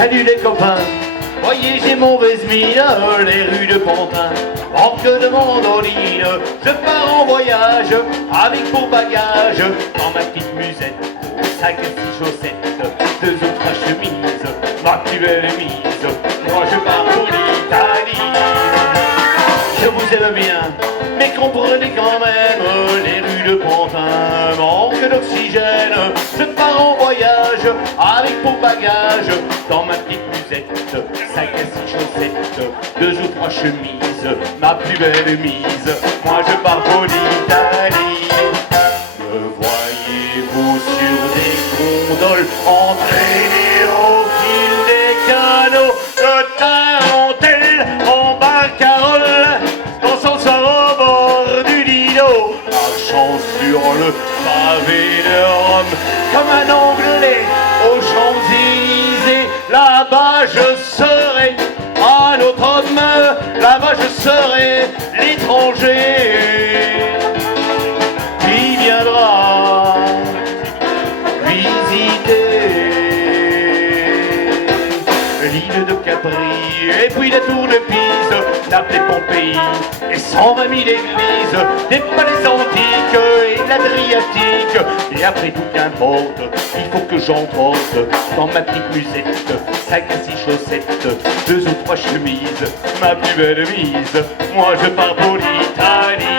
Salut les copains, voyez j'ai mauvaise mine, les rues de Pantin, manque de mandoline. Je pars en voyage avec pour bagage, dans ma petite musette, 5 et 6 chaussettes, 2 ou 3 chemises, ma plus belle mise. Moi je pars pour l'Italie. Je vous aime bien, mais comprenez quand même, les rues de Pantin manquent d'oxygène. Je pars en voyage avec pour bagage, dans ma petite musette, 5 à 6 chaussettes, 2 ou 3 chemises, ma plus belle mise. Moi je pars pour l'Italie. Me voyez-vous sur des gondoles, entraînés au fil des canaux, de tarentelle en barcarolle, dansant le soir au bord du Lido, marchant sur le pavé de Rome, comme un Anglais aux Champs-Élysées. Là-bas je serai un autre homme, là-bas je serai l'étranger qui viendra visiter l'île de Capri, et puis la tour de Pise, l'appeler Pompéi, et 120 000 églises, des palais antiques et de l'Adriatique. Et après tout qu'importe, il faut que j'emporte dans ma petite musette 5 à 6 chaussettes, 2 ou 3 chemises, ma plus belle mise. Moi je pars pour l'Italie.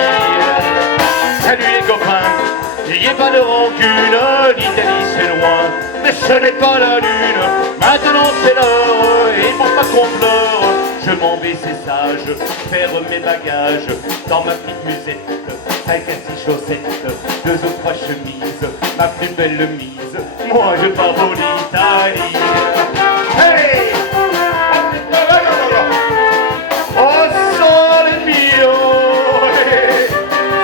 Salut les copains, n'ayez pas de rancune, l'Italie c'est loin, mais ce n'est pas la lune. Maintenant c'est l'heure, et pour pas qu'on pleure, je m'en vais, c'est sage, faire mes bagages dans ma petite musette, 5 à 6 chaussettes, 2 ou 3 chemises, ma plus belle mise. Moi je pars pour l'Italie. Hey! Oh sole mio,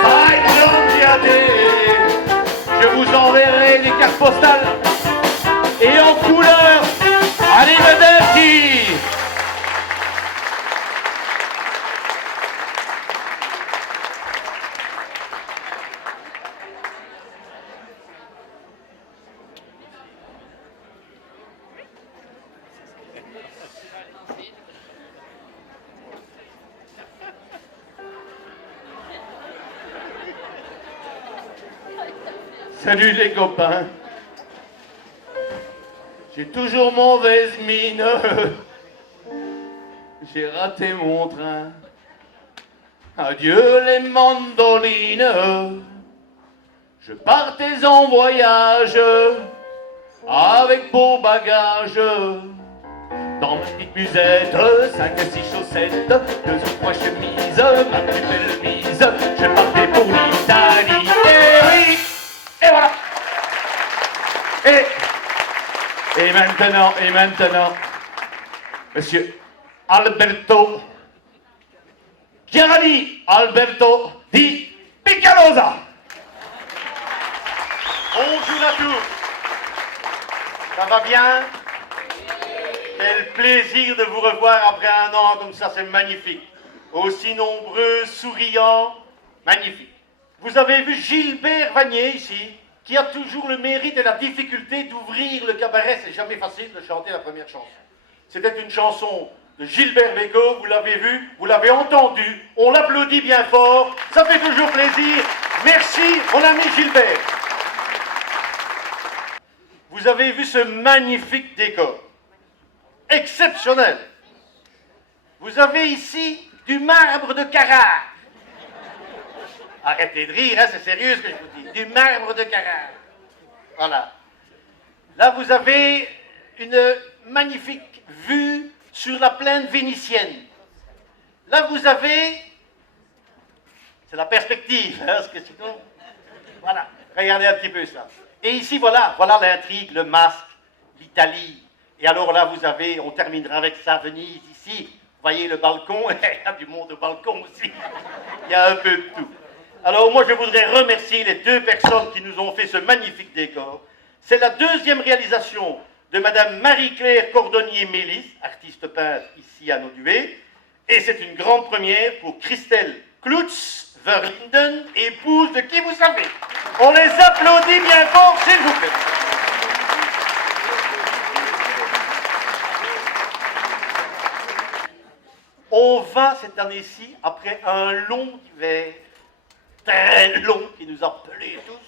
sai cambiate. Je vous enverrai des cartes postales et en couleur. Arrivederci. Salut les copains. J'ai toujours mauvaise mine. J'ai raté mon train. Adieu les mandolines. Je partais en voyage avec beau bagage. Dans ma petite musette, 5 à 6 chaussettes, 2 ou 3 chemises, ma plus belle mise. Je partais pour l'Italie. Et oui! Et voilà. Et maintenant, Monsieur Alberto Gianni Alberto Di Piccalosa. Bonjour à tous. Ça va bien? Quel plaisir de vous revoir après un an comme ça, c'est magnifique. Aussi nombreux, souriants, magnifique. Vous avez vu Gilbert Vanier ici, qui a toujours le mérite et la difficulté d'ouvrir le cabaret. C'est jamais facile de chanter la première chanson. C'était une chanson de Gilbert Bécaud, vous l'avez vu, vous l'avez entendu, on l'applaudit bien fort, ça fait toujours plaisir. Merci mon ami Gilbert. Vous avez vu ce magnifique décor, exceptionnel. Vous avez ici du marbre de Carrare. Arrêtez de rire, hein, c'est sérieux ce que je vous dis. Du marbre de Carrare. Voilà. Là, vous avez une magnifique vue sur la plaine vénitienne. Là, vous avez... C'est la perspective, hein, ce que sinon... Voilà. Regardez un petit peu ça. Et ici, voilà l'intrigue, le masque, l'Italie. Et alors là, vous avez... On terminera avec ça, Venise, ici. Vous voyez le balcon, il y a du monde au balcon aussi. Il y a un peu de tout. Alors moi, je voudrais remercier les 2 personnes qui nous ont fait ce magnifique décor. C'est la 2e réalisation de Madame Marie-Claire Cordonnier-Mélis, artiste peintre ici à Noduet. Et c'est une grande première pour Christelle Klutz-Verlinden, épouse de qui vous savez. On les applaudit bien fort, s'il vous plaît. On va cette année-ci, après un long hiver, très long, qui nous a pelés tous,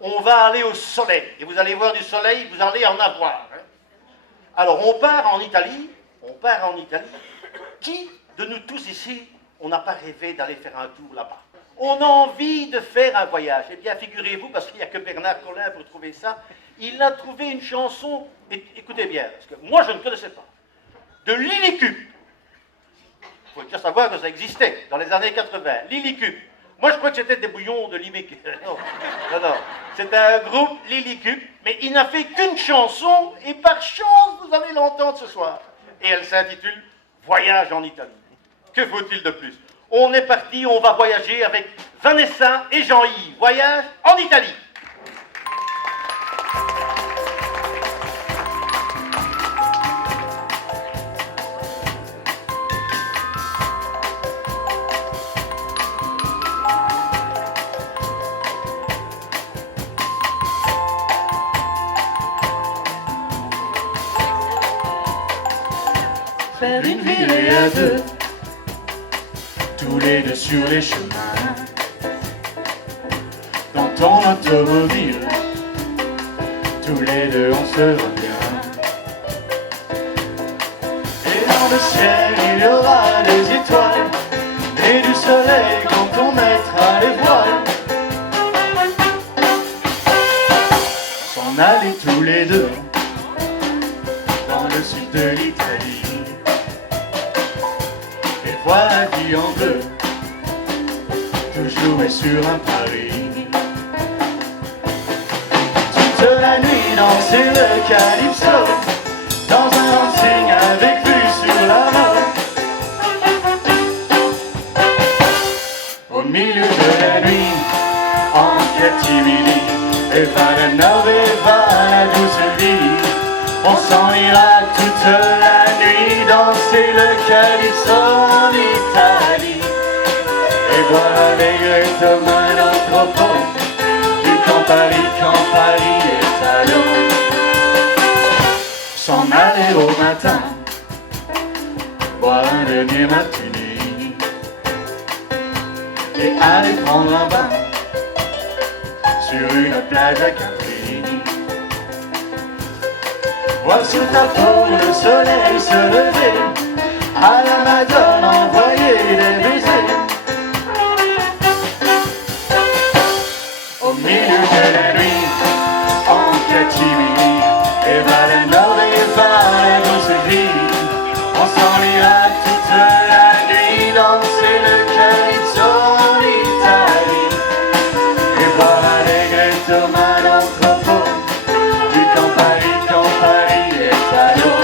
on va aller au soleil. Et vous allez voir du soleil, vous allez en avoir. Hein. Alors, on part en Italie. Qui de nous tous ici, on n'a pas rêvé d'aller faire un tour là-bas? On a envie de faire un voyage. Eh bien, figurez-vous, parce qu'il n'y a que Bernard Collin pour trouver ça, il a trouvé une chanson, écoutez bien, parce que moi je ne connaissais pas, de Lillicube. Il faut déjà savoir que ça existait dans les années 80. Lillicube. Moi je crois que c'était des bouillons de Limérick. Non. C'était un groupe Lillicube, mais il n'a fait qu'une chanson, et par chance vous allez l'entendre ce soir. Et elle s'intitule Voyage en Italie. Que faut-il de plus? On est parti, on va voyager avec Vanessa et Jean-Yves. Voyage en Italie. Faire une virée à deux, tous les deux sur les chemins, dans ton automobile, tous les deux on se revient. Et dans le ciel il y aura des étoiles, et du soleil quand on mettra les voiles. S'en aller tous les deux, dans le sud de l'Italie. Voir la vie en bleu, toujours et sur un pari. Toute la nuit danser le calypso, dans un dancing avec vue sur la mer. Au milieu de la nuit, en catimini, et va la nove et va la douce vie. On s'en ira toute la nuit danser le calypso en Italie et boire avec Greta Manotroppo du Campari est à l'eau. S'en aller au matin, boire un dernier martini et aller prendre un bain sur une plage à Capri. Voir sur ta peau le soleil se lever, à la Madone envoyer des baisers. Au milieu de la nuit, en catimini, et va la nord et va la douce vie. On s'en ira toute la nuit danser le calypso en Italie et boire allegretto Manotroppo du Campari est à l'eau.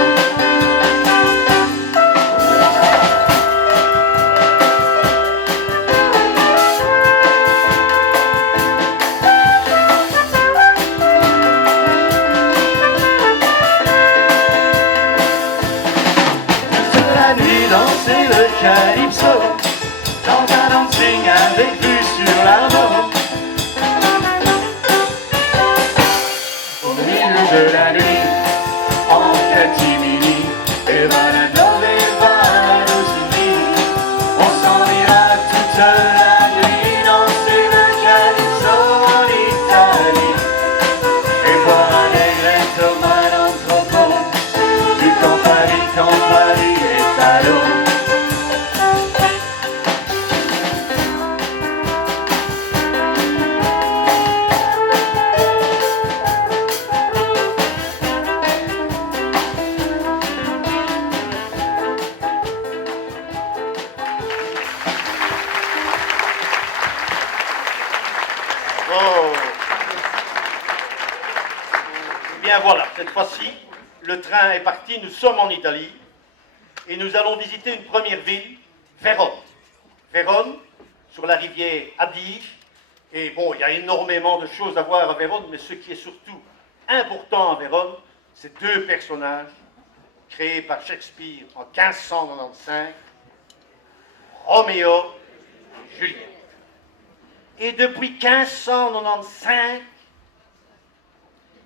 Toute la nuit danser le calypso, dans un dancing avec vue sur la mer. Au milieu de la nuit, en catimini, et va la nove et va la douce vie. On s'en ira toute la nuit danser le calypso en Italie et boire allegretto Manotroppo du Campari est à l'eau. Oh. Bien voilà, cette fois-ci, le train est parti, nous sommes en Italie et nous allons visiter une première ville, Vérone. Vérone, sur la rivière Adige. Et bon, il y a énormément de choses à voir à Vérone, mais ce qui est surtout important à Vérone, c'est deux personnages créés par Shakespeare en 1595, Roméo et Juliette. Et depuis 1595,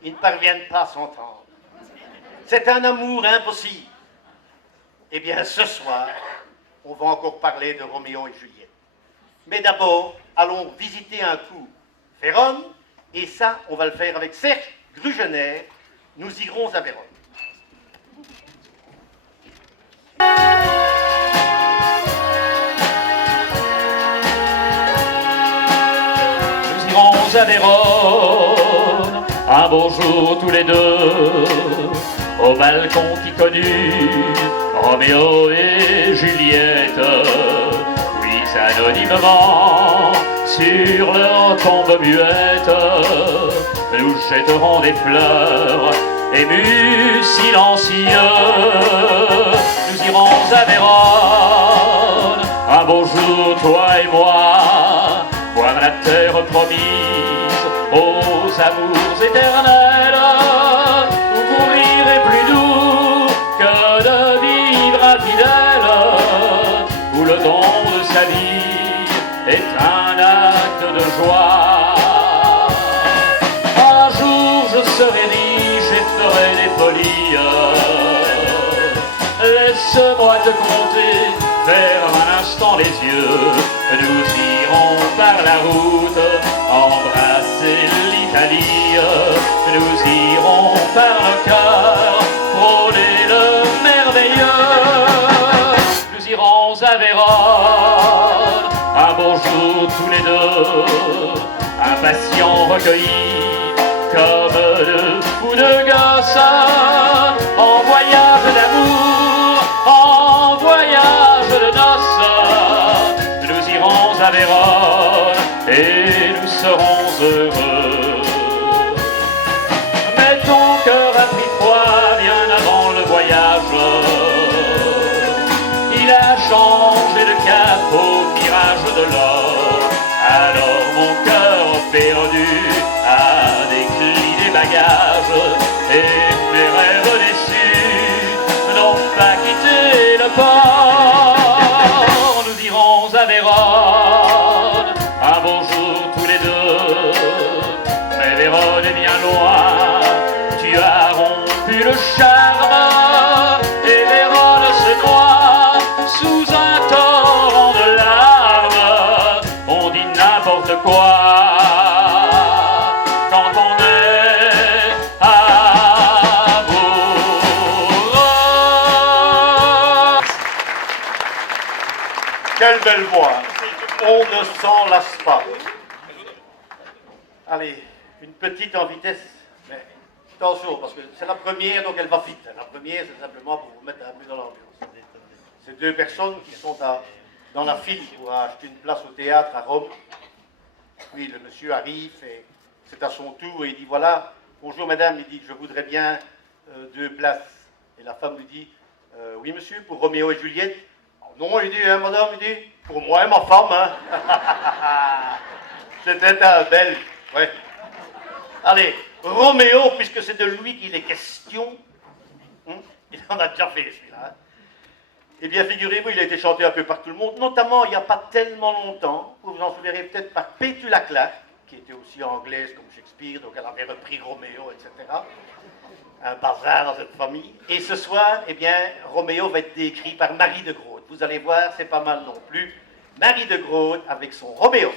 ils ne parviennent pas à s'entendre. C'est un amour impossible. Eh bien, ce soir, on va encore parler de Roméo et Juliette. Mais d'abord, allons visiter un coup Vérone, et ça, on va le faire avec Serge Grugenet. Nous irons à Vérone. Nous irons à Vérone, un beau jour tous les deux, au balcon qui connut Roméo et Juliette, puis anonymement sur leur tombe muette, nous jetterons des fleurs émus, silencieux. Nous irons à Vérone, un beau jour, toi et moi, voir la terre promise aux amours éternels, où vous rirez plus doux que de vivre infidèle, où le don de sa vie est un acte de joie. Un jour je serai riche et ferai des folies. Laisse-moi te compter, ferme un instant les yeux. Nous irons par la route embrasser l'Italie. Nous irons par le cœur frôler le merveilleux. Nous irons à Vérone, un beau jour tous les deux, impatients recueillis comme deux fous de gosse, en voyage d'amour, en voyage de noces. Nous irons à Vérone et nous serons heureux. Mais ton cœur a pris froid bien avant le voyage. Il a changé de cap au mirage de l'or. Alors mon cœur perdu a décliné des bagages et mes rêves déçus n'ont pas quitté le port. Nous irons à Vérone, un beau jour tous les deux. Mais Vérone est bien loin, tu as rompu le charme, et Vérone se noie sous un torrent de larmes. On dit n'importe quoi quand on est amoureux. Quelle belle voix! On ne s'en lasse pas. Allez, une petite en vitesse, mais attention, parce que c'est la première, donc elle va vite. La première, c'est simplement pour vous mettre un peu dans l'ambiance. C'est deux personnes qui sont dans la file pour acheter une place au théâtre à Rome. Puis le monsieur arrive et c'est à son tour et il dit voilà, bonjour madame, il dit je voudrais bien 2 places. Et la femme lui dit oui monsieur, pour Roméo et Juliette. Non, il dit madame, il dit pour moi et ma femme. Hein. C'était un bel. Ouais. Allez, Roméo, puisque c'est de lui qu'il est question, il en a déjà fait celui-là. Hein. Eh bien, figurez-vous, il a été chanté un peu par tout le monde, notamment il n'y a pas tellement longtemps, vous vous en souvenez peut-être par Petula Clark, qui était aussi anglaise comme Shakespeare, donc elle avait repris Roméo, etc. Un bazar dans cette famille. Et ce soir, eh bien, Roméo va être décrit par Marie de Groot. Vous allez voir, c'est pas mal non plus. Marie de Groot avec son Roméo.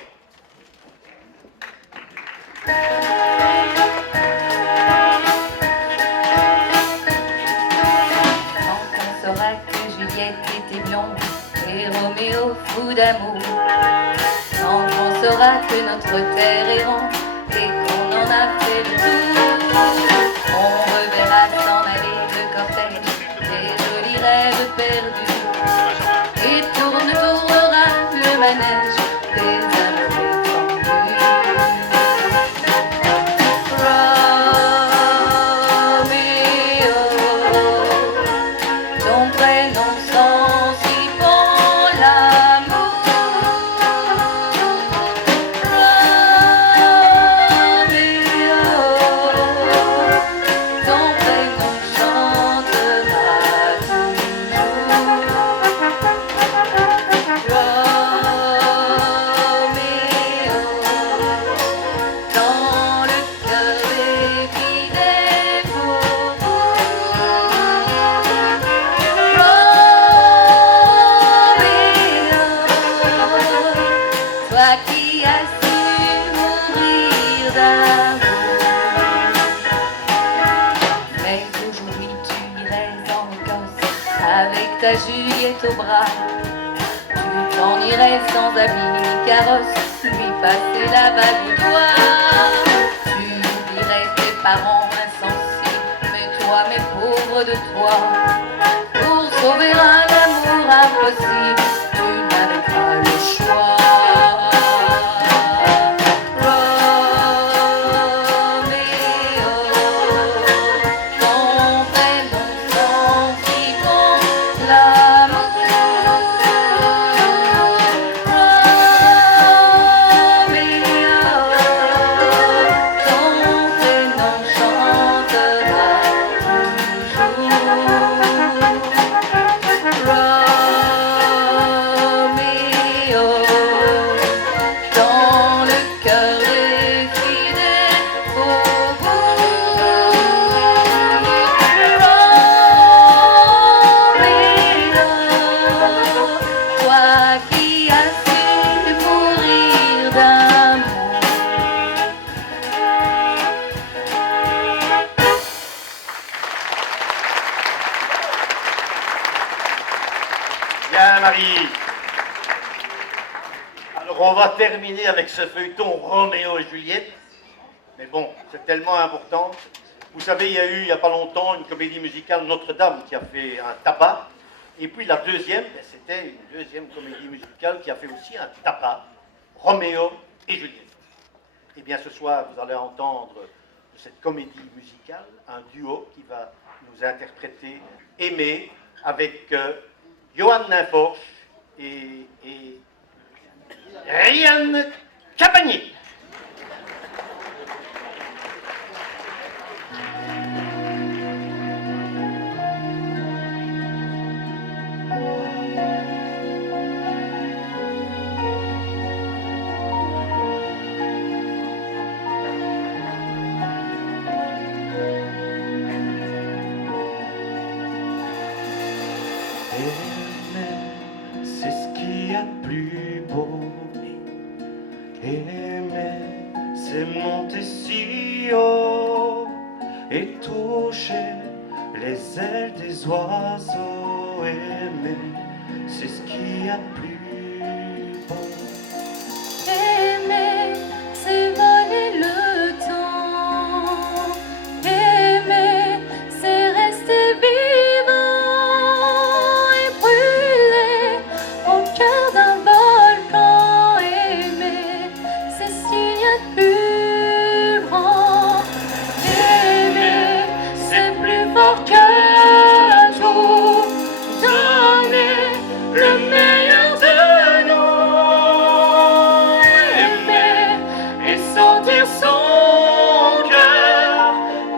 Était blond et Roméo fou d'amour. Quand on saura que notre terre est ronde et qu'on en a fait le tour, on reverra s'en aller de cortège des jolis rêves perdus et tournera le manège des amours étendus. Roméo, ton prénom avec ta Juliette au bras. Tu t'en irais sans habit ni carrosse, lui passer la bague au doigt. Tu dirais tes parents insensibles, mais toi, mes pauvres de toi, pour sauver un amour impossible, tu n'avais pas le choix. Bien, Marie. Alors, on va terminer avec ce feuilleton Roméo et Juliette. Mais bon, c'est tellement important. Vous savez, il y a eu, il n'y a pas longtemps, une comédie musicale Notre-Dame qui a fait un tabac. Et puis la deuxième, c'était une deuxième comédie musicale qui a fait aussi un tabac, Roméo et Juliette. Et bien, ce soir, vous allez entendre de cette comédie musicale un duo qui va nous interpréter Aimé avec Johan Ninforch et Ryan Cabanier. C'est ce qu'il y a de plus beau. Aimer, c'est monter si haut et toucher les ailes des oiseaux. Aimer, c'est ce qu'il y a de plus beau. Aimer, c'est voler le temps. Aimer, c'est rester vivant et brûler au cœur d'un volcan. Aimer, c'est ce qu'il y a de plus grand. Aimer, c'est plus fort que tout. Donner le meilleur de nous. Aimer et sentir son cœur.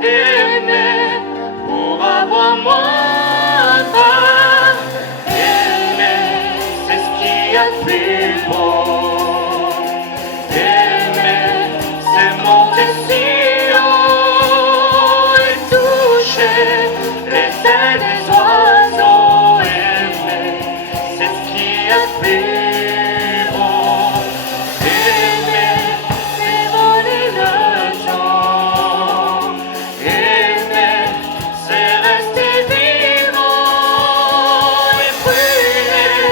Aimer pour avoir moins peur. Aimer, c'est ce qu'il y a de plus beau. Aimer, c'est monter si haut et toucher les ailes des oiseaux. Aimer, c'est ce qu'il y a de plus beau. Aimer, c'est voler le temps. Aimer, c'est rester vivant et brûler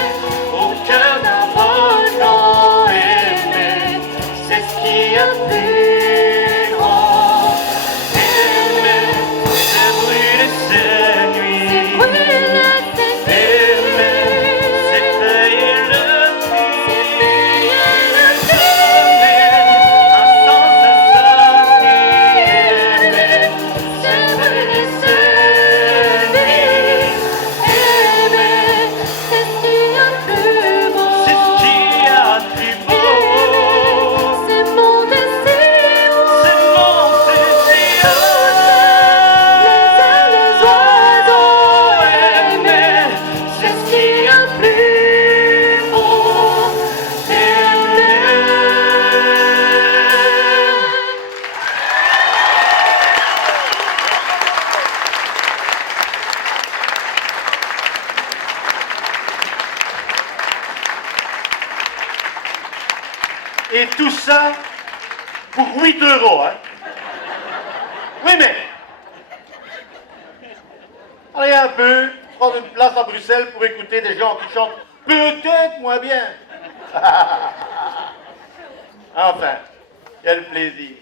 au cœur d'un volcan. Aimer, c'est ce qu'il y a de plus grand. Aimer, c'est brûler ses nuits. Aimer, c'est payer le prix. Donner un sens à sa vie. Aimer, c'est brûler ses nuits. Aimer, c'est ce qu'il y a de plus beau. C'est ce qu'il y a de plus beau. C'est monter si haut. C'est monter si haut. Les ailes des oiseaux. Aimer, c'est ce qu'il y a de plus beau. Aimer. Et tout ça pour 8 €, hein. Oui, mais allez un peu prendre une place à Bruxelles pour écouter des gens qui chantent peut-être moins bien. Enfin, quel plaisir.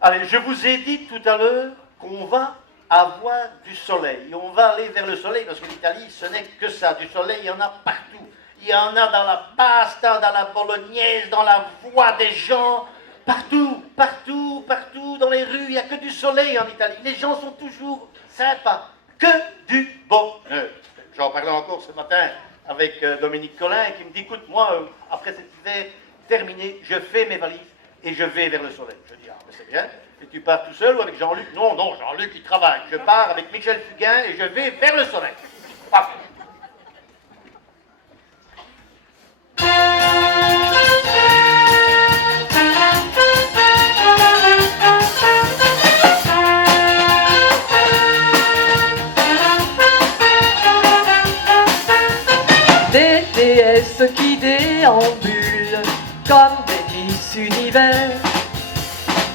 Allez, je vous ai dit tout à l'heure qu'on va avoir du soleil. On va aller vers le soleil parce que l'Italie, ce n'est que ça. Du soleil, il y en a partout. Il y en a dans la pasta, dans la bolognaise, dans la voix des gens. Partout, partout, partout, dans les rues, il n'y a que du soleil en Italie. Les gens sont toujours sympas. Que du bonheur. J'en parlais encore ce matin avec Dominique Collin qui me dit, écoute, moi, après cet hiver terminé, je fais mes valises et je vais vers le soleil. Je dis, ah, mais c'est bien. Et tu pars tout seul ou avec Jean-Luc? Non, non, Jean-Luc, il travaille. Je pars avec Michel Fugain et je vais vers le soleil. Parfait. Des déesses qui déambulent comme des Miss Univers,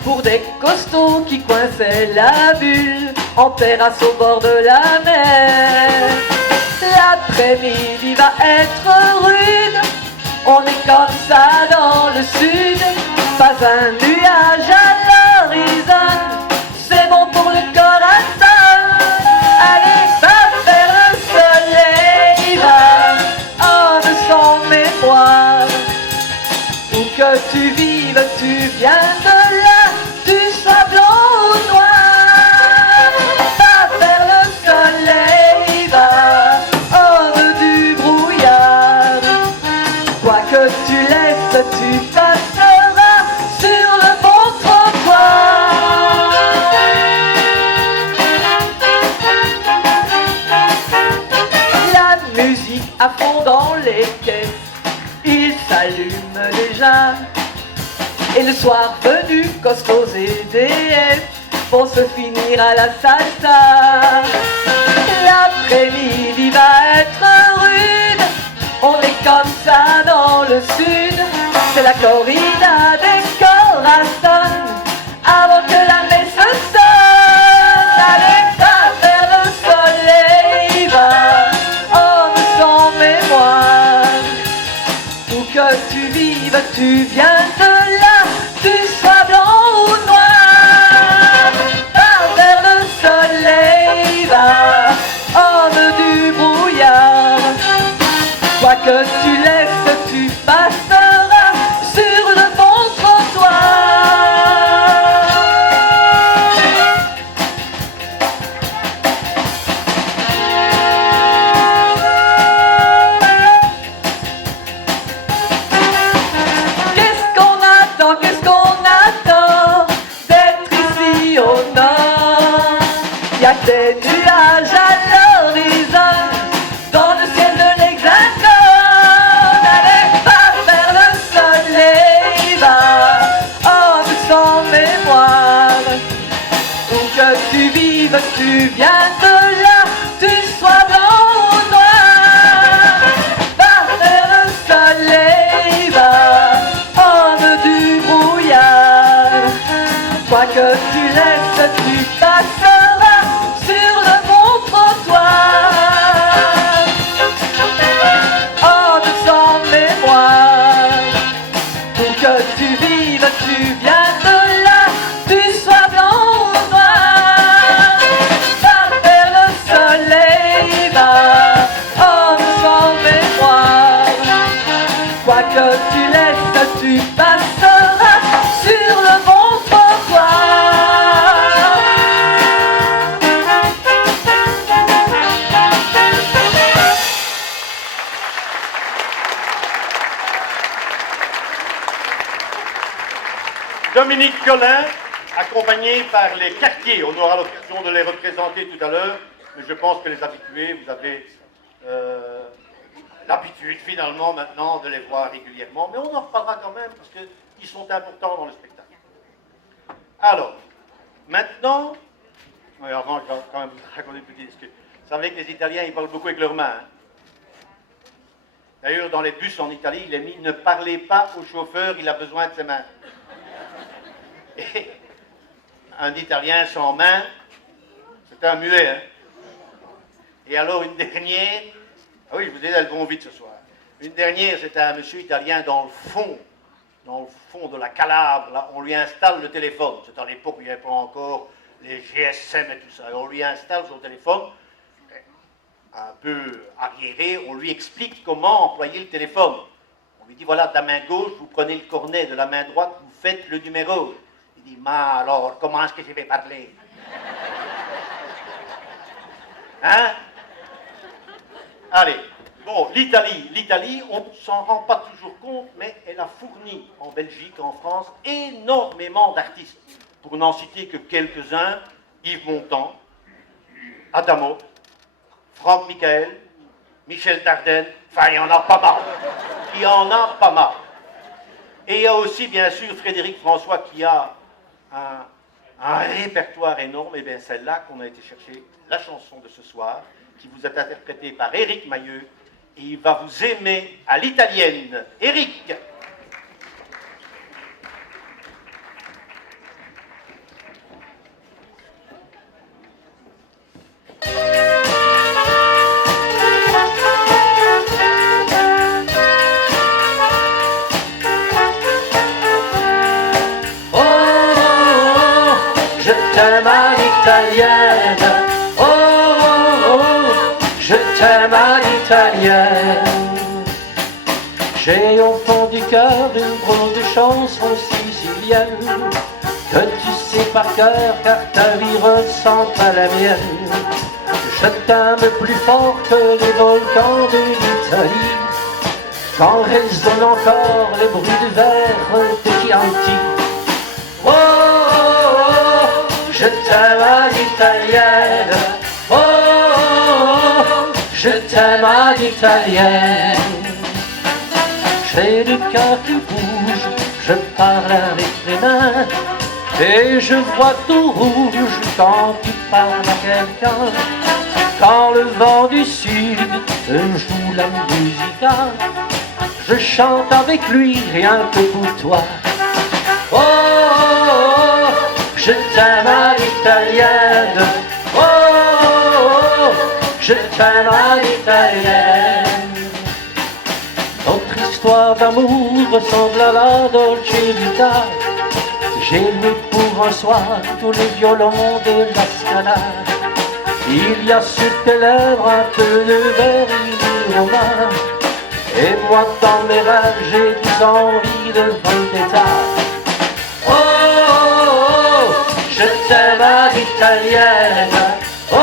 pour des costauds qui coinçaient la bulle en terrasse au bord de la mer. L'après-midi va être rude, on est comme ça dans le sud, pas un nuage à l'horizon, c'est bon pour le corazon. Allez, va vers le soleil, va, homme sans mémoire. Où que tu vives, tu viens de là, tu sois blanc ou noir. Va vers le soleil, va, homme du brouillard. Quoi que tu laisses, tu passeras sur le bon trottoir. La musique à fond dans les caisses, il s'allume déjà. Et le soir venu, costauds et déesses vont se finir à la salsa. L'après-midi va être rude, on est comme ça dans le sud. C'est la corrida des corazones avant que la messe sonne. Allez, va vers le soleil, va, homme sans mémoire. Où que tu vives, tu viens de là, tu sois blanc ou noir. Va vers le soleil, va, homme du brouillard. Quoi que tu laisses, tu passeras sur le bon trottoir. Qu'est-ce qu'on attend d'être ici au nord? Y'a que des nuages à l'horizon dans le ciel de l'Hexagone. Allez, va vers le soleil, va, homme sans mémoire. Où que tu vives, tu viens de là, tu sois blanc ou noir. Va vers le soleil, va, homme du brouillard. Quoi que tu laisses, tu passeras sur le bon trottoir. Homme sans mémoire. Où que tu vives, tu viens de là, tu sois blanc ou noir. Va vers le soleil, va, homme sans mémoire. Quoi que tu laisses, tu passeras sur le bon trottoir. Dominique Collin, accompagné par les quartiers. On aura l'occasion de les représenter tout à l'heure, mais je pense que les habitués, vous avez l'habitude finalement maintenant de les voir régulièrement, mais on en reparlera quand même parce qu'ils sont importants dans le spectacle. Alors, maintenant, oui, avant je vais quand même vous raconter une petite histoire. Vous savez que les Italiens, ils parlent beaucoup avec leurs mains. Hein? D'ailleurs, dans les bus en Italie, il est mis « Ne parlez pas au chauffeur, il a besoin de ses mains ». Et un Italien sans main, c'est un muet. Hein? Et alors une dernière, ah oui, je vous dis, elles vont vite ce soir. Une dernière, c'est un monsieur italien dans le fond de la Calabre, là, on lui installe le téléphone. C'est à l'époque où il n'y avait pas encore les GSM et tout ça. Et on lui installe son téléphone, un peu arriéré, on lui explique comment employer le téléphone. On lui dit, voilà, de la main gauche, vous prenez le cornet, de la main droite, vous faites le numéro. Il dit, mais alors, comment est-ce que je vais parler? Hein? Allez, bon, l'Italie, on ne s'en rend pas toujours compte, mais elle a fourni en Belgique, en France, énormément d'artistes. Pour n'en citer que quelques-uns, Yves Montand, Adamo, Franck Michael, Michel Dardenne, enfin, il y en a pas mal. Il y en a pas mal. Et il y a aussi, bien sûr, Frédéric François qui a un répertoire énorme, et bien celle-là qu'on a été chercher, la chanson de ce soir, qui vous est interprétée par Éric Mailleux, et il va vous aimer à l'italienne. Éric! T'aime à l'italienne, oh, oh, oh, je t'aime à l'italienne. J'ai au fond du cœur une drôle de chanson sicilienne que tu sais par cœur car ta vie ressemble à la mienne. Je t'aime plus fort que les volcans de l'Italie quand résonnent encore les bruits du verre de Chianti. Oh, je t'aime à l'italienne, oh, je t'aime à l'italienne. J'ai le cœur qui bouge, je parle avec les mains, et je vois tout rouge quand tu parles à quelqu'un. Quand le vent du sud joue la musique, je chante avec lui rien que pour toi. Oh, je t'aime à l'italienne, oh, je t'aime à l'italienne. Notre histoire d'amour ressemble à la Dolce Vita. J'ai lu pour un soir tous les violons de la Scala. Il y a sur tes lèvres un peu de verre romain, et moi dans mes rêves j'ai des envies de vendetta. Je t'aime à l'italienne, oh,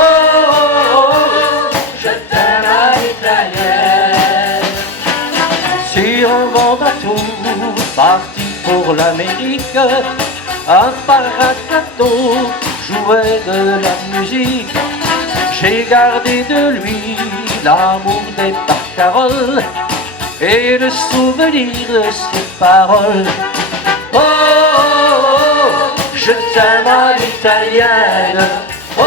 je t'aime à l'italienne. Sur un grand bateau, parti pour l'Amérique, un paracadot jouait de la musique. J'ai gardé de lui l'amour des barcaroles et le souvenir de ses paroles. Oh, je t'aime à l'italienne, oh,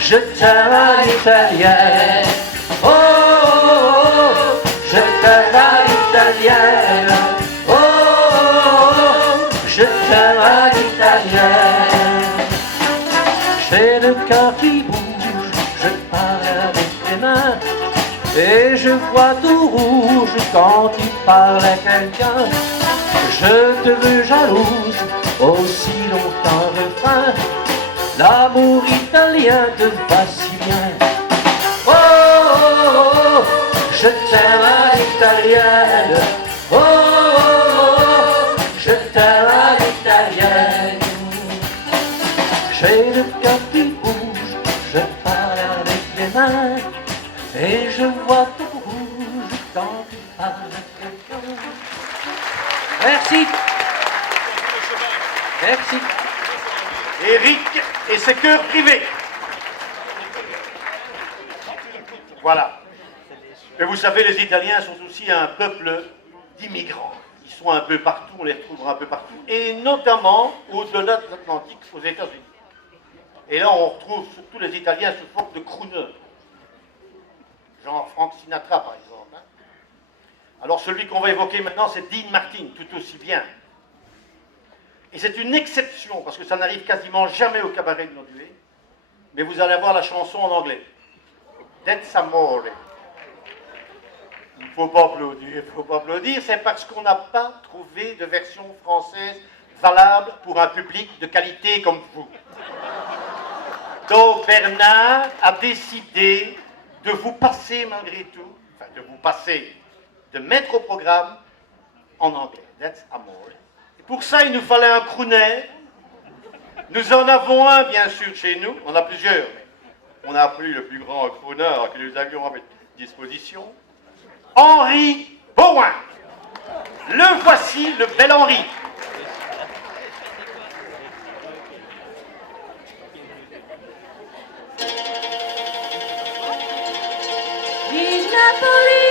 je t'aime à l'italienne, oh, je t'aime à l'italienne, oh, je t'aime à l'italienne. J'ai le cœur qui bouge, je parle avec les mains, et je vois tout rouge quand tu parles à quelqu'un. Je te veux jalouse, aussi longtemps refrain. L'amour italien te va si bien. Oh, oh, oh, je t'aime à l'italienne. Oh, oh, je t'aime à l'italienne. J'ai le cœur qui bouge, je parle avec les mains, et je vois tout rouge quand tu parles à quelqu'un. Merci. Merci. Éric et ses chœurs privés. Voilà. Et vous savez, les Italiens sont aussi un peuple d'immigrants. Ils sont un peu partout, on les retrouvera un peu partout, et notamment au-delà de l'Atlantique, aux États-Unis. Et là, on retrouve surtout les Italiens sous forme de crooners. Genre Frank Sinatra, par exemple. Hein. Alors, celui qu'on va évoquer maintenant, c'est Dean Martin, tout aussi bien. Et c'est une exception, parce que ça n'arrive quasiment jamais au cabaret de Nodulé. mais vous allez avoir la chanson en anglais. That's Amore. Il ne faut pas applaudir, c'est parce qu'on n'a pas trouvé de version française valable pour un public de qualité comme vous. Donc Bernard a décidé de vous passer malgré tout, de mettre au programme en anglais. That's Amore. Et pour ça, il nous fallait un crooner. Nous en avons un, bien sûr, chez nous. On a plusieurs. On a pris le plus grand crooner que nous avions à notre disposition. Henri Bowen. Le voici, le bel Henri. In Napoli,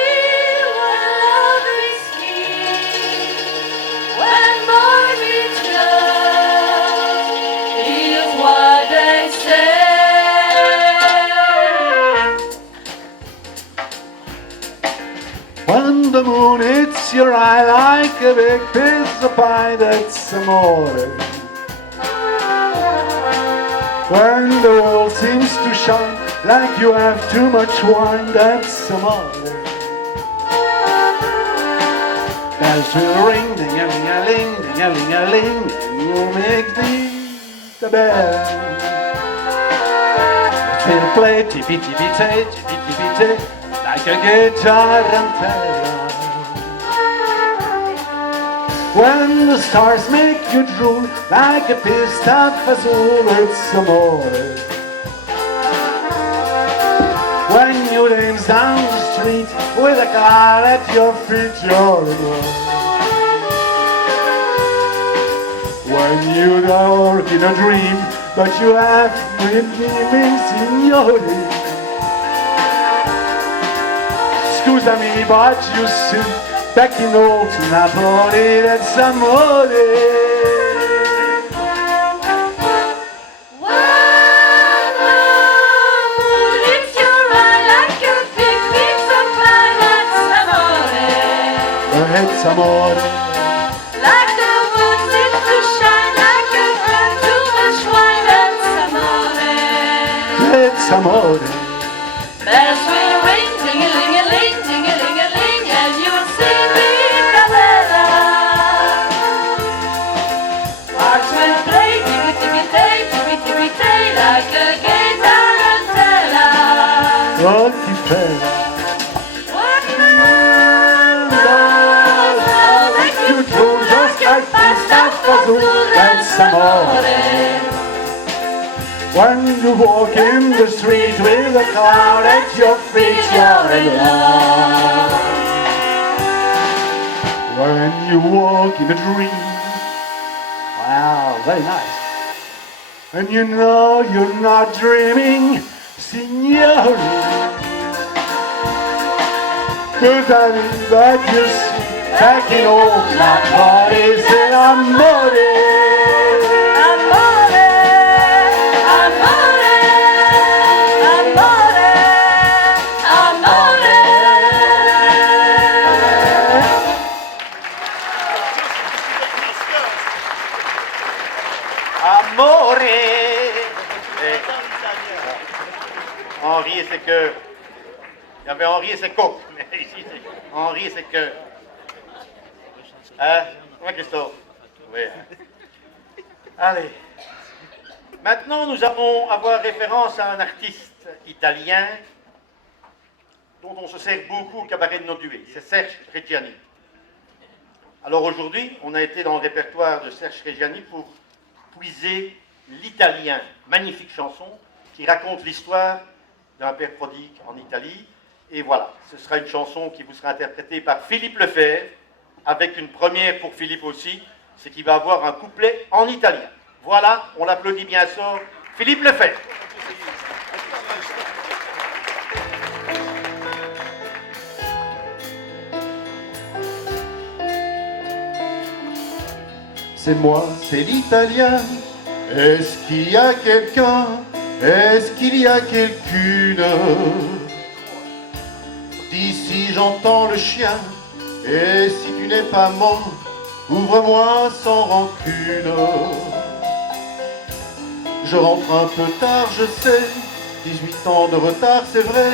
where love is king, when boys meet love, here's what they say. When the moon hits your eye like a big piece of pie, that's amore. When the world seems to shine like you have too much wine, that's amore. Bells will ring, ding-a-ling-a-ling, ding-a-ling-a-ling, and you make the bell. It will play tippy-tippy-tay, tippy-tippy-tay, like a guitar tarantella. When the stars make you drool like a pista fazool, it's amore. When you dance down the street with a car at your feet, you're alone. When you work in a dream, but you have been dreaming, signore. Scusami, but you see, back in old Napoli, that's amore. When love hits your eye like a big piece of pie, that's amore. It's amore. Like the moon seems to shine like a bird to much wine, that's amore. It's amore. Bells will ring, ding-a-ling-a-ling, ding-a-ling-a-ling, and you'll see Vita Bella. Hearts will play, tippy-tippy-tay, tippy-tippy-tay, like a gay tarantella. Oh, che bella. What love make you drool just like pasta fazool, that's amore. When you walk in the street with a cloud at your feet, you're in love. When you walk in a dream. Wow, very nice. And you know you're not dreaming, signore. Cause I mean that you see back in old Napoli, c'est amore. Amore. Henri et ses queues. Il y avait Henri et ses coques, mais ici c'est Henri et ses queues. Hein? Ouais, Christophe? Oui. Allez. Maintenant, nous allons avoir référence à un artiste italien dont on se sert beaucoup au cabaret de Nodue. C'est Serge Reggiani. Alors aujourd'hui, on a été dans le répertoire de Serge Reggiani pour puiser l'italien. Magnifique chanson qui raconte l'histoire d'un père prodigue en Italie. Et voilà, ce sera une chanson qui vous sera interprétée par Philippe Lefebvre, avec une première pour Philippe aussi, c'est qu'il va avoir un couplet en italien. Voilà, on l'applaudit bien sûr, Philippe Lefebvre. C'est moi, c'est l'italien. Est-ce qu'il y a quelqu'un? Est-ce qu'il y a quelqu'une? D'ici j'entends le chien. Et si tu n'es pas mort, ouvre-moi sans rancune. Je rentre un peu tard, je sais, 18 ans de retard, c'est vrai.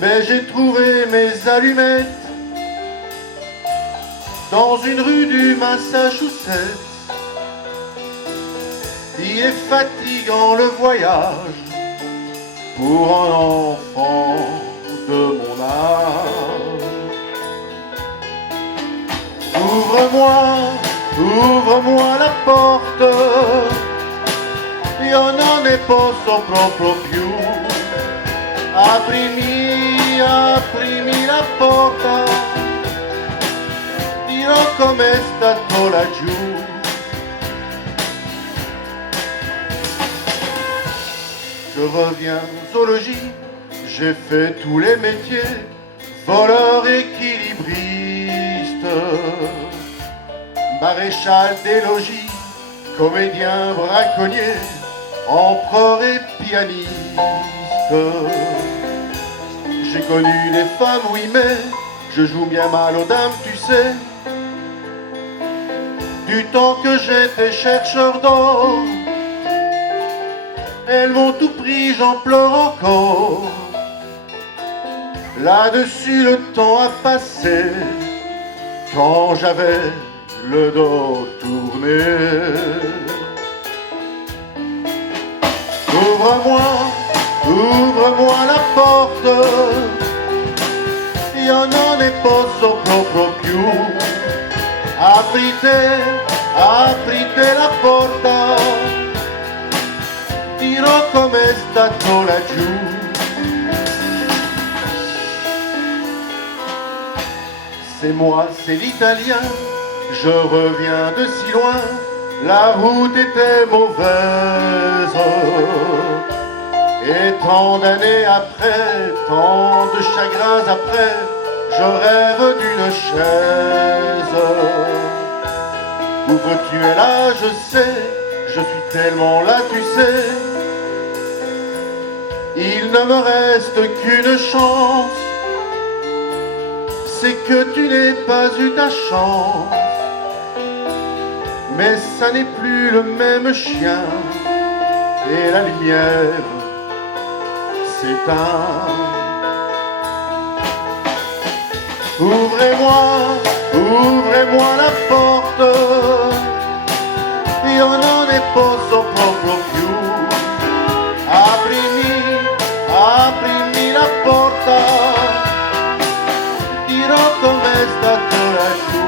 Mais j'ai trouvé mes allumettes dans une rue du Massachusetts. Il est fatigant le voyage pour un enfant de mon âge. Ouvre-moi la porte, io non ne posso proprio più. Aprimi la porta, dirò com'è stato laggiù. Je reviens au logis, j'ai fait tous les métiers, voleur équilibriste, maréchal des logis, comédien braconnier, empereur et pianiste. J'ai connu des femmes, oui, mais je joue bien mal aux dames, tu sais. Du temps que j'étais chercheur d'or, elles m'ont tout pris, j'en pleure encore. Là-dessus, le temps a passé quand j'avais le dos tourné. Ouvre-moi la porte, io non ne posso proprio più. Aprite la porta, dirò com'è stato laggiù. C'est moi, c'est l'italien, je reviens de si loin, la route était mauvaise. Et tant d'années après, tant de chagrins après, je rêve d'une chaise. Ouvre, tu es là, je sais, je suis tellement là, tu sais. Il ne me reste qu'une chance, c'est que tu n'aies pas eu ta chance. Mais ça n'est plus le même chien, et la lumière s'éteint. Ouvrez-moi la porte, io non ne posso proprio più. Aprimi la porta, dirò com'è stato laggiù.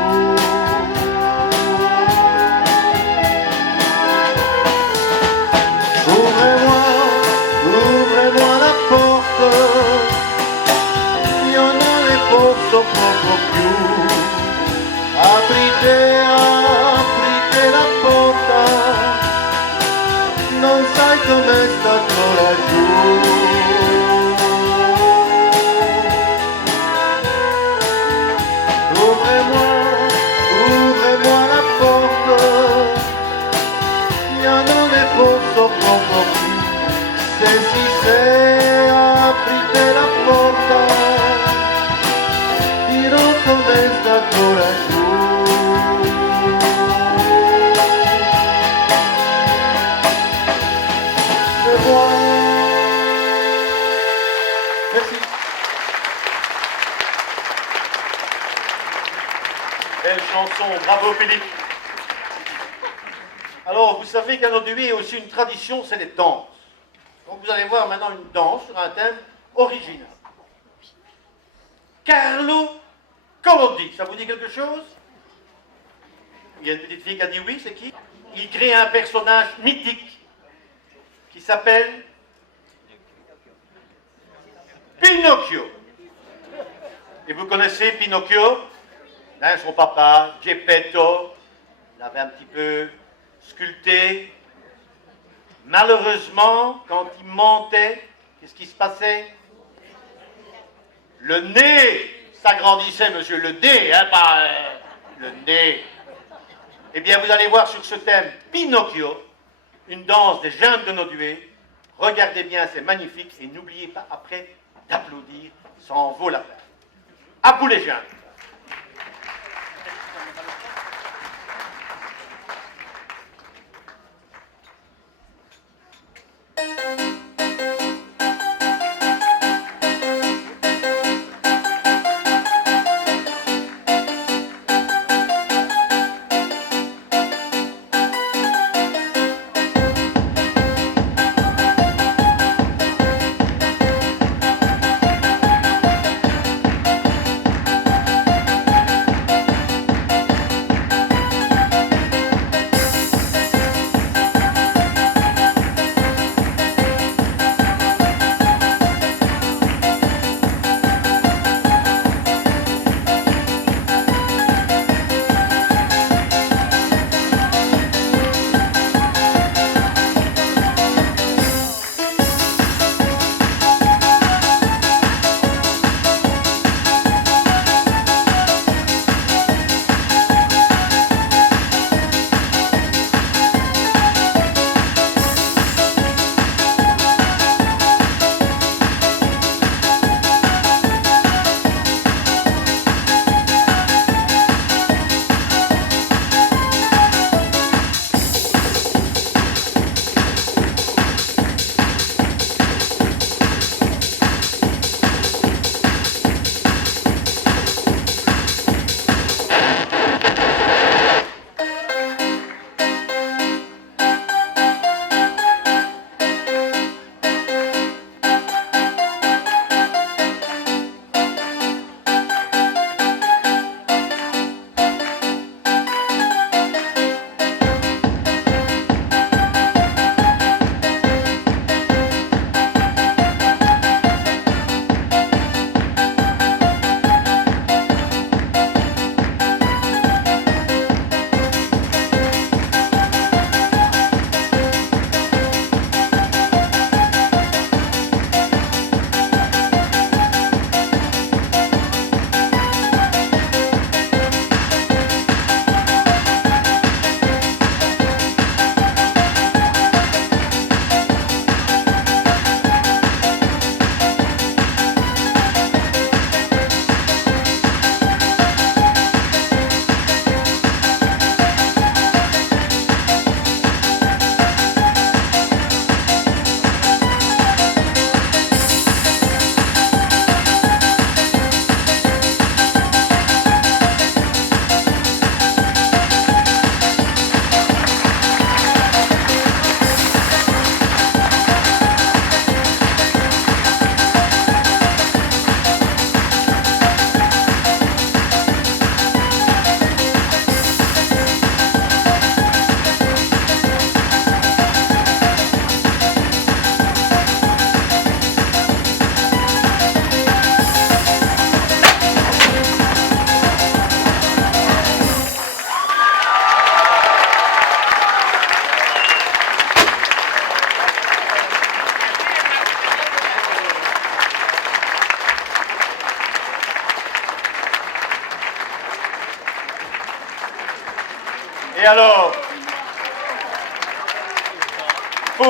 Ouvre-moi la porte, io non ne posso proprio più. Aprite la porta, non sai com'è stato laggiù. Ouvre-moi la porte, io non ne posso proprio più. Se si sei, aprite la porta, dirò com'è stato laggiù. C'est moi. Merci. Belle chanson, bravo Philippe. Alors, vous savez qu'à Nodue, il y a aussi une tradition, c'est les danses. Donc vous allez voir maintenant une danse sur un thème original. Carlo Collodi, ça vous dit quelque chose? Il y a une petite fille qui a dit oui, c'est qui? Il crée un personnage mythique qui s'appelle Pinocchio. Et vous connaissez Pinocchio? Hein, son papa, Geppetto, l'avait un petit peu sculpté. Malheureusement, quand il mentait, qu'est-ce qui se passait? Le nez s'agrandissait, monsieur, le nez, hein, pas le nez. Eh bien, vous allez voir sur ce thème Pinocchio, une danse des jeunes de Nodue. Regardez bien, c'est magnifique, et n'oubliez pas après d'applaudir, ça en vaut la peine. À vous les jeunes.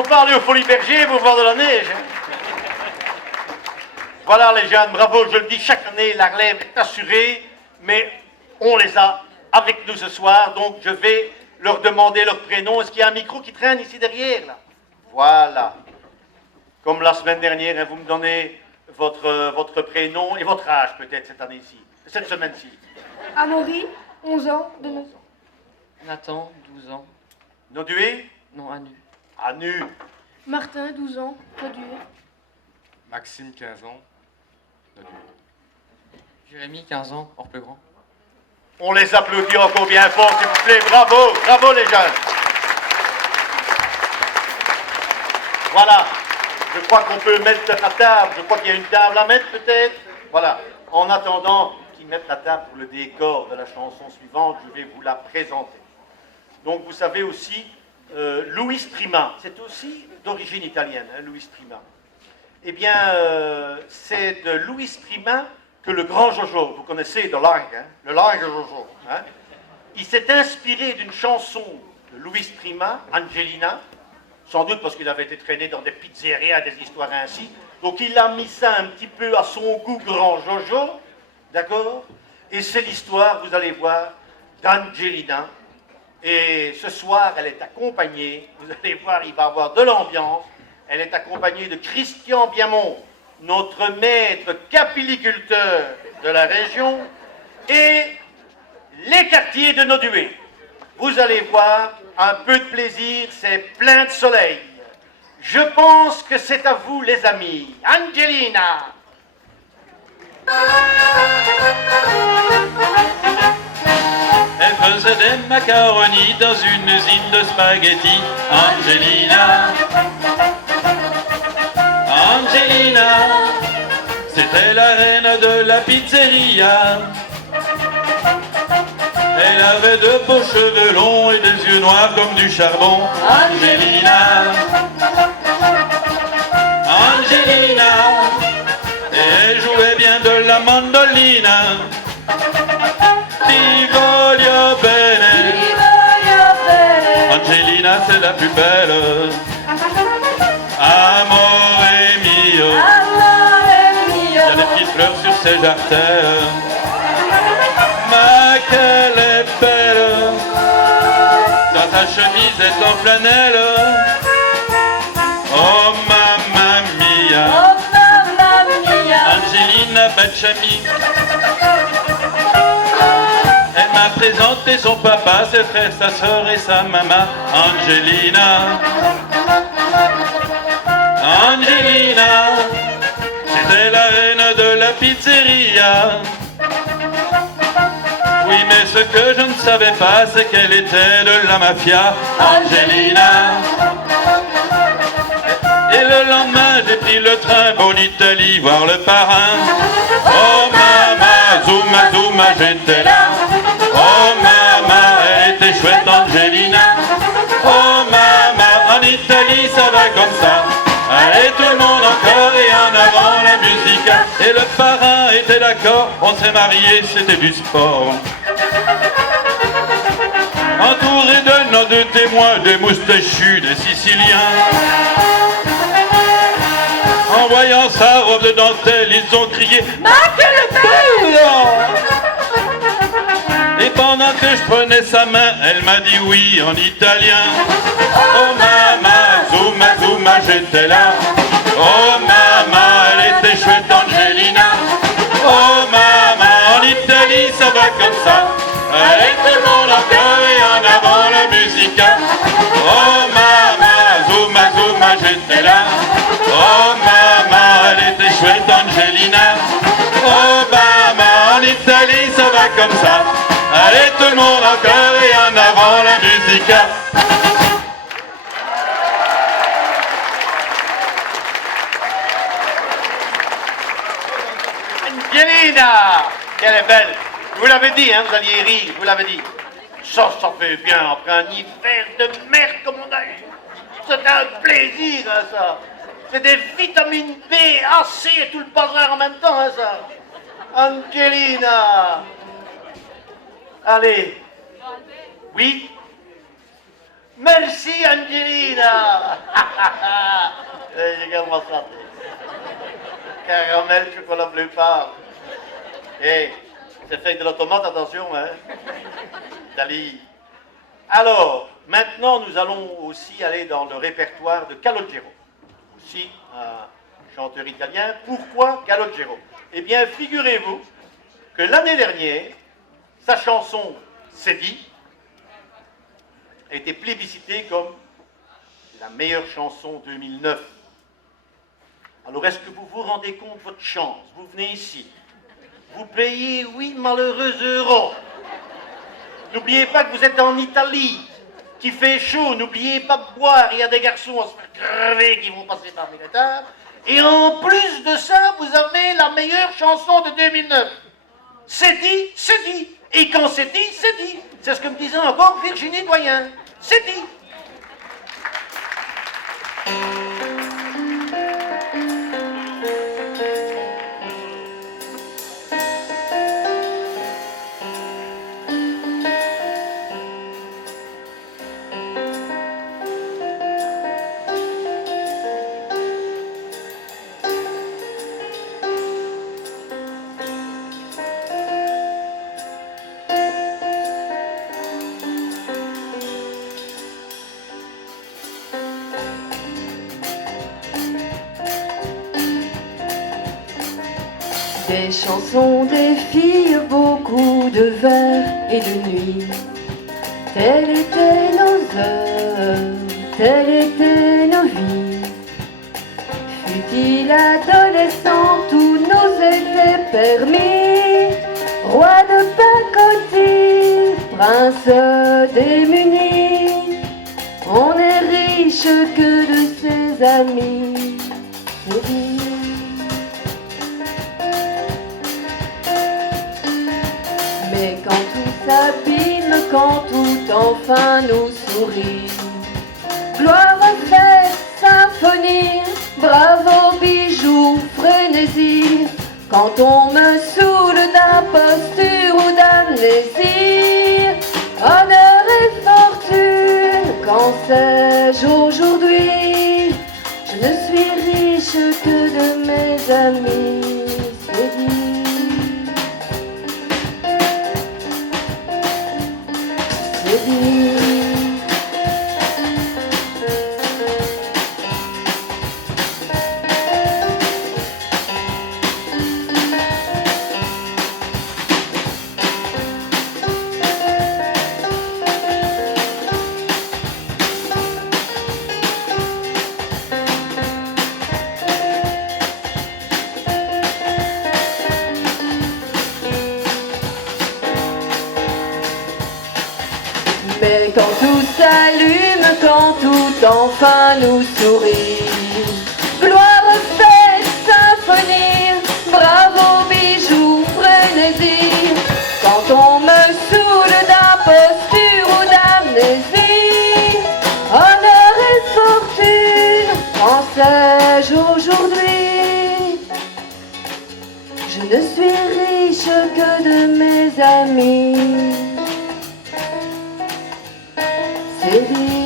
pas aller au Folies Bergers pour voir de la neige. Hein. Voilà les jeunes, bravo, je le dis chaque année, la relève est assurée, mais on les a avec nous ce soir, donc je vais leur demander leur prénom. Est-ce qu'il y a un micro qui traîne ici derrière là? Voilà. Comme la semaine dernière, hein, vous me donnez votre prénom et votre âge peut-être cette année-ci, cette semaine-ci. Amaury, 11 ans, de 9 ans. Nathan, 12 ans. Nodué? Non, Anu. Anu. Martin, 12 ans, Produire. Maxime, 15 ans. Jérémy, 15 ans, hors plus grand. On les applaudit encore bien fort, s'il vous plaît. Bravo, bravo les jeunes. Voilà. Je crois qu'on peut mettre la table. Je crois qu'il y a une table à mettre peut-être. Voilà. En attendant qu'ils mettent la table pour le décor de la chanson suivante, je vais vous la présenter. Donc vous savez aussi, Louis Prima, c'est aussi d'origine italienne, hein, Louis Prima. Eh bien, c'est de Louis Prima que le grand Jojo, vous connaissez de langue, hein, le langue Jojo, hein, il s'est inspiré d'une chanson de Louis Prima, Angelina, sans doute parce qu'il avait été traîné dans des pizzerias, des histoires ainsi, donc il a mis ça un petit peu à son goût grand Jojo, d'accord? Et c'est l'histoire, vous allez voir, d'Angelina. Et ce soir, elle est accompagnée, vous allez voir, il va y avoir de l'ambiance, elle est accompagnée de Christian Biamont, notre maître capilliculteur de la région, et les quartiers de Nodué. Vous allez voir, un peu de plaisir, c'est plein de soleil. Je pense que c'est à vous, les amis. Angelina! Elle faisait des macaronis dans une usine de spaghettis. Angelina, Angelina, c'était la reine de la pizzeria. Elle avait de beaux cheveux longs et des yeux noirs comme du charbon. Angelina, Angelina, et elle jouait bien de la mandolina. Ti voglio bene, Angelina c'est la plus belle. Amore mio, il y a des petites fleurs sur ses jartelles. Ma qu'elle est belle, dans sa chemise est en flanelle. Oh mamma mia, Angelina Bacciami. Elle m'a présenté son papa, ses frères, sa soeur et sa maman. Angelina, Angelina, c'était la reine de la pizzeria. Oui, mais ce que je ne savais pas, c'est qu'elle était de la mafia. Angelina. Et le lendemain, j'ai pris le train pour l'Italie voir le parrain. Oh maman, zouma zouma, j'étais là. Oh maman, elle était chouette Angelina. Oh maman, en Italie ça va comme ça. Allez tout le monde encore et en avant la musique. Et le parrain était d'accord, on s'est mariés, c'était du sport. Entouré de nos deux témoins, des moustachus, des Siciliens. En voyant sa robe de dentelle, ils ont crié « Ma quelle belle !» Et pendant que je prenais sa main, elle m'a dit oui en italien. Oh maman, zouma zouma, j'étais là. Oh maman, elle était chouette Angelina. Oh maman, en Italie ça va comme ça. Allez tout le monde en cœur et en avant la musique. Oh maman, zouma zouma, j'étais là. Oh maman, elle était chouette Angelina. Oh maman, en Italie ça va comme ça. Allez tout le monde en cœur et en avant la musique. Angelina, qu'elle est belle. Vous l'avez dit, hein, vous alliez rire, vous l'avez dit. Ça fait bien après un hiver de merde comme on a eu. C'est un plaisir, hein, ça. C'est des vitamines B, A, C et tout le bazar en même temps, hein, ça. Angelina. Allez. Oui. Merci Angelina. Regarde-moi ça. Caramel, chocolat bleu pâle. Hé, c'est fait avec de la tomate, attention, hein. Italie. Alors, maintenant, nous allons aussi aller dans le répertoire de Calogero. Aussi un chanteur italien. Pourquoi Calogero? Eh bien, figurez-vous que l'année dernière, sa chanson « C'est dit » a été plébiscitée comme la meilleure chanson 2009. Alors, est-ce que vous vous rendez compte de votre chance? Vous venez ici, vous payez 8 malheureux euros. N'oubliez pas que vous êtes en Italie, qu'il fait chaud. N'oubliez pas de boire. Il y a des garçons à se faire crever qui vont passer par les tables. Et en plus de ça, vous avez la meilleure chanson de 2009. C'est dit, c'est dit. Et quand c'est dit, c'est dit. C'est ce que me disait encore Virginie Doyen. C'est dit. Des chansons, des filles, beaucoup de vers et de nuits. Telles étaient nos heures, telles étaient nos vies. Fut-il adolescent, tous nos étaient permis. Roi de pacotille, prince démuni. On est riche que de ses amis. C'est dit. Mais quand tout s'abîme, quand tout enfin nous sourit, gloire, fête, symphonie, bravo, bijoux, frénésie. Quand on me saoule d'imposture ou d'amnésie, honneur et fortune, qu'en sais-je aujourd'hui? Je ne suis riche que de mes amis, c'est dit. Mais quand tout s'allume, quand tout enfin nous sourit, gloire, fête, symphonie, bravo, bijoux, frénésie. Quand on me saoule d'imposture ou d'amnésie, honneur et fortune, qu'en sais-je aujourd'hui? Je ne suis riche que de mes amis. C'est dit.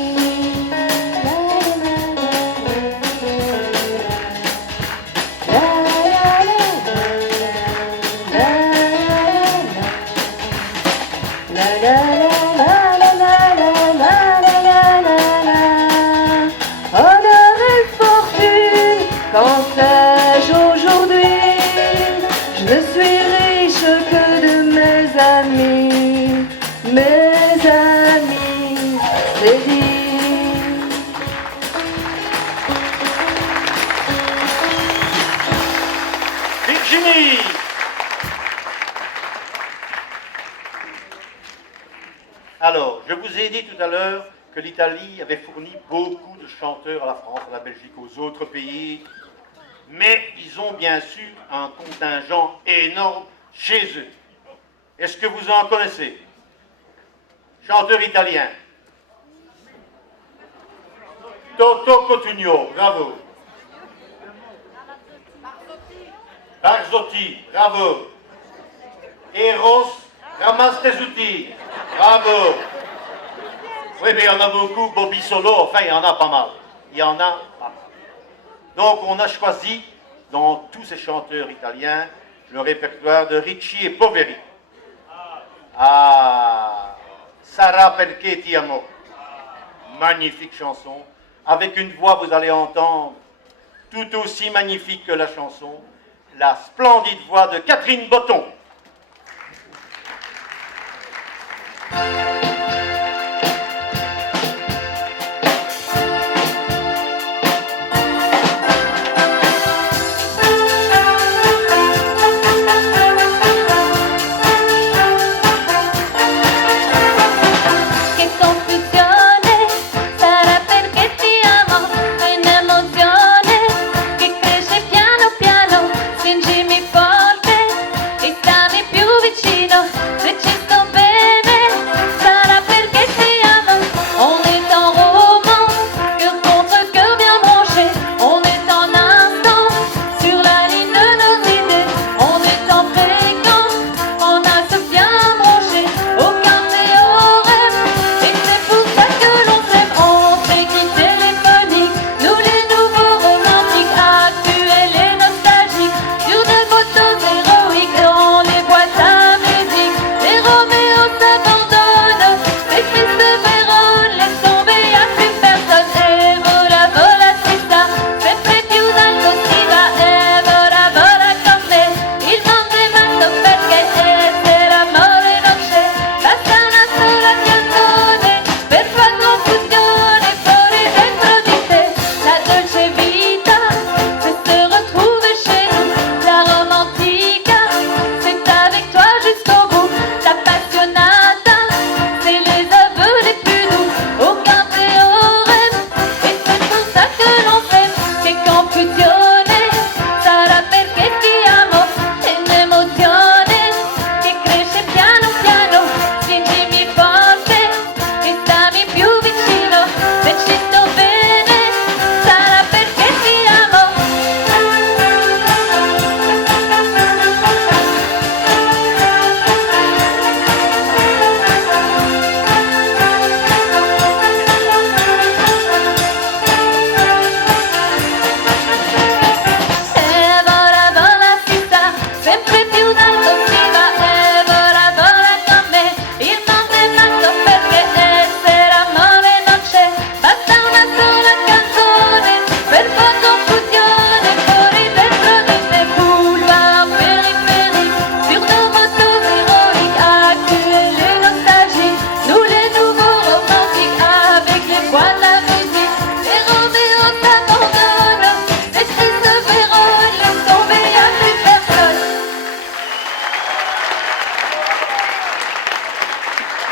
Honneur et fortune, qu'en sais-je aujourd'hui? Je ne suis riche que de mes amis, mes amis, c'est dit. Virginie. Alors, je vous ai dit tout à l'heure que l'Italie avait fourni beaucoup de chanteurs à la France, à la Belgique, aux autres pays, mais ils ont bien sûr un contingent énorme chez eux. Est-ce que vous en connaissez? Chanteur italien. Toto Cotugno, bravo. Barzotti, bravo. Eros Ramastezouti, bravo. Oui, mais il y en a beaucoup. Bobby Solo, enfin, il y en a pas mal. Il y en a pas mal. Donc, on a choisi, dans tous ces chanteurs italiens, le répertoire de Ricci et Poveri. Ah, Sarà perché ti amo. Magnifique chanson. Avec une voix, vous allez entendre, tout aussi magnifique que la chanson, la splendide voix de Catherine Botton.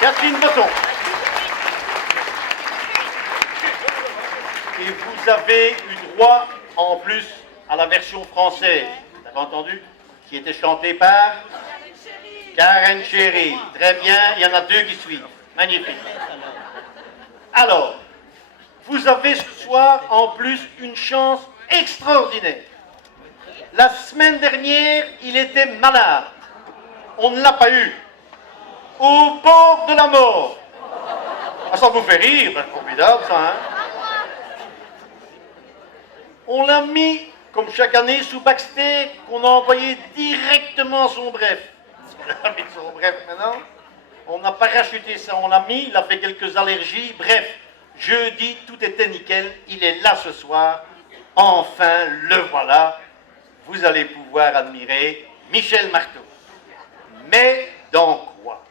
Catherine Botton. Et vous avez eu droit en plus à la version française, vous avez entendu, qui était chantée par Karen Cheryl. Très bien, il y en a deux qui suivent. Magnifique. Alors, vous avez ce soir en plus une chance extraordinaire. La semaine dernière, il était malade. On ne l'a pas eu. Au bord de la mort. Ah, ça vous fait rire, c'est formidable ça, hein? On l'a mis, comme chaque année, sous backstage, qu'on a envoyé directement son bref. On a mis son bref maintenant. On n'a pas racheté ça, on l'a mis, il a fait quelques allergies. Bref, jeudi, tout était nickel. Il est là ce soir. Enfin, le voilà. Vous allez pouvoir admirer Michel Marteau. Mais dans quoi?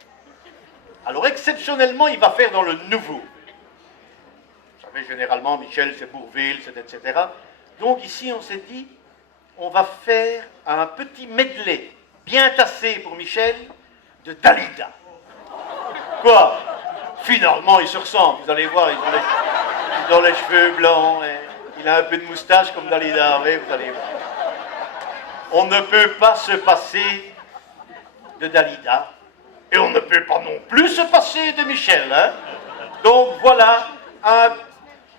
Alors, exceptionnellement, il va faire dans le nouveau. Vous savez, généralement, Michel, c'est Bourvil, c'est etc. Donc, ici, on s'est dit, on va faire un petit medley bien tassé pour Michel de Dalida. Quoi? Finalement, ils se ressemblent. Vous allez voir, ils ont les cheveux blancs. Et il a un peu de moustache comme Dalida. Oui, vous allez voir. On ne peut pas se passer de Dalida. Et on ne peut pas non plus se passer de Michel. Hein? Donc voilà un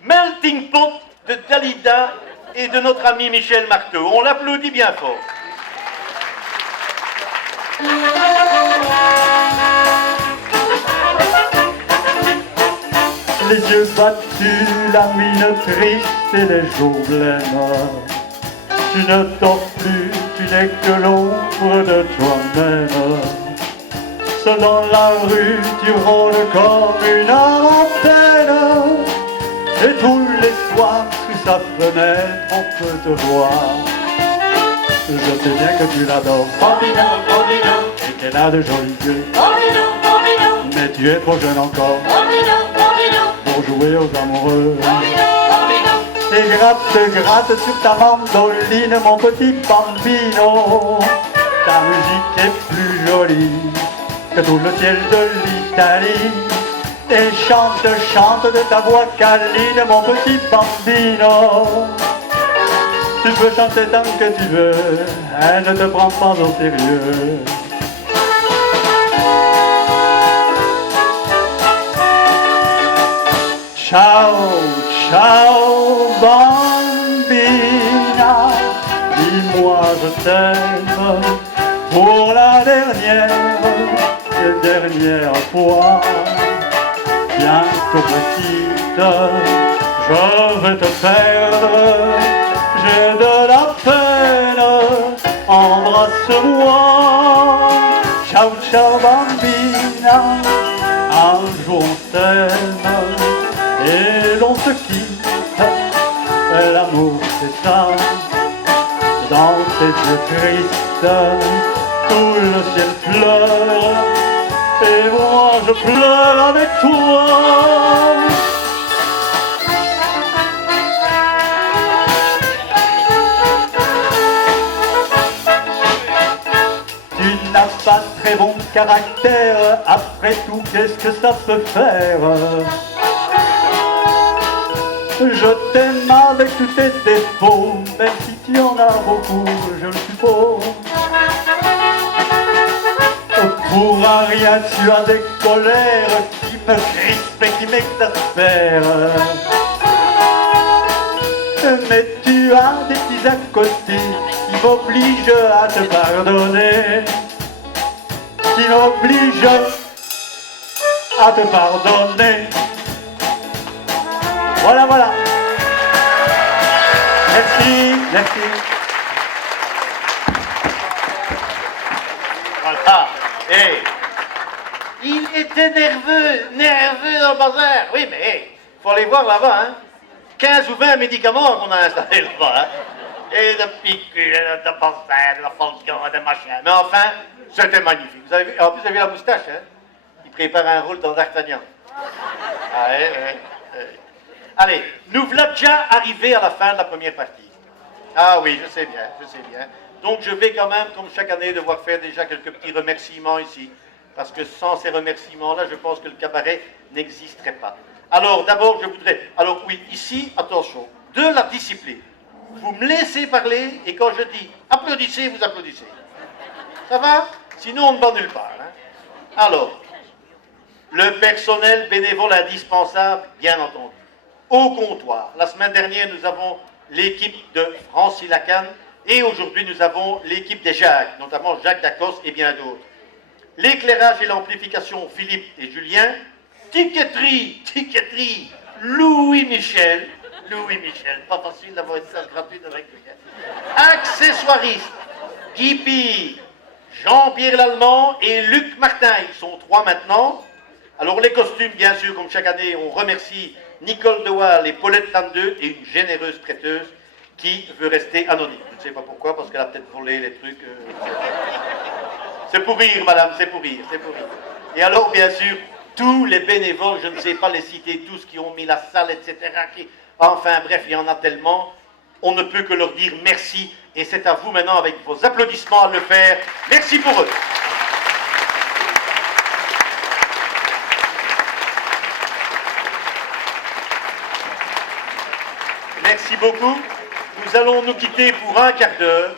melting pot de Dalida et de notre ami Michel Marteau. On l'applaudit bien fort. les yeux battus, la mine triste et les jours blêmes. Tu ne dors plus, tu n'es que l'ombre de toi-même. Seul dans la rue, tu rôdes comme une âme en peine. Et tous les soirs, sous sa fenêtre, on peut te voir. Je sais bien que tu l'adores, Bambino, Bambino, et qu'elle a de jolis yeux. Bambino, Bambino, Mais tu es trop jeune encore Bambino, Bambino, pour jouer aux amoureux. Bambino, Bambino. Et gratte sur ta mandoline, mon petit bambino. Ta musique est plus jolie que tout le ciel de l'Italie. Et chante, chante de ta voix câline, mon petit bambino. Tu peux chanter tant que tu veux, elle ne te prend pas au sérieux. Ciao, ciao, bambina, dis-moi je t'aime pour la dernière et dernière fois. Bientôt petite, je vais te perdre, j'ai de la peine, embrasse-moi. Ciao, ciao, bambina, un jour on s'aime et l'on se quitte. L'amour c'est ça, dans tes yeux tristes, tout le ciel pleure, et moi je pleure avec toi. Tu n'as pas très bon caractère, après tout qu'est-ce que ça peut faire? Je t'aime avec tous tes défauts, même si tu en as beaucoup, je le suppose. Pour un rien, tu as des colères qui me crispent et qui m'exaspèrent. Mais tu as des petits à côté qui m'obligent à te pardonner. Qui m'obligent à te pardonner. Voilà, voilà. Merci, merci. Voilà. Et il était nerveux dans le bazar. Oui, mais il faut aller voir là-bas, hein. 15 ou 20 médicaments qu'on a installés là-bas, hein. Et de piqûres, de bazar, de fonction, de machin. Mais enfin, c'était magnifique. Vous avez vu, en plus, vous avez vu la moustache, hein. Il prépare un rôle dans D'Artagnan. Ah, allez, nous voilà déjà arrivés à la fin de la première partie. Ah oui, je sais bien, je sais bien. Donc je vais quand même, comme chaque année, devoir faire déjà quelques petits remerciements ici. Parce que sans ces remerciements-là, je pense que le cabaret n'existerait pas. Alors d'abord, je voudrais... Alors oui, ici, attention, de la discipline. Vous me laissez parler et quand je dis applaudissez, vous applaudissez. Ça va? Sinon, on ne va nulle part. Hein? Alors, le personnel bénévole indispensable, bien entendu. Au comptoir. La semaine dernière, nous avons l'équipe de Francis Lacan et aujourd'hui, nous avons l'équipe des Jacques, notamment Jacques Dacoste et bien d'autres. L'éclairage et l'amplification, Philippe et Julien. Tiqueterie, Louis Michel, pas facile d'avoir une salle gratuite avec lui. Accessoiriste, Guy Pire, Jean-Pierre Lallemand et Luc Martin, ils sont 3 maintenant. Alors les costumes, bien sûr, comme chaque année, on remercie Nicole Dewal et Paulette Landeux et une généreuse prêteuse qui veut rester anonyme. Je ne sais pas pourquoi, parce qu'elle a peut-être volé les trucs. C'est pour rire, madame, c'est pour rire. Et alors, bien sûr, tous les bénévoles, je ne sais pas les citer tous, qui ont mis la salle, etc. Enfin, bref, il y en a tellement. On ne peut que leur dire merci. Et c'est à vous maintenant, avec vos applaudissements, à le faire. Merci pour eux. Merci beaucoup. Nous allons nous quitter pour un quart d'heure.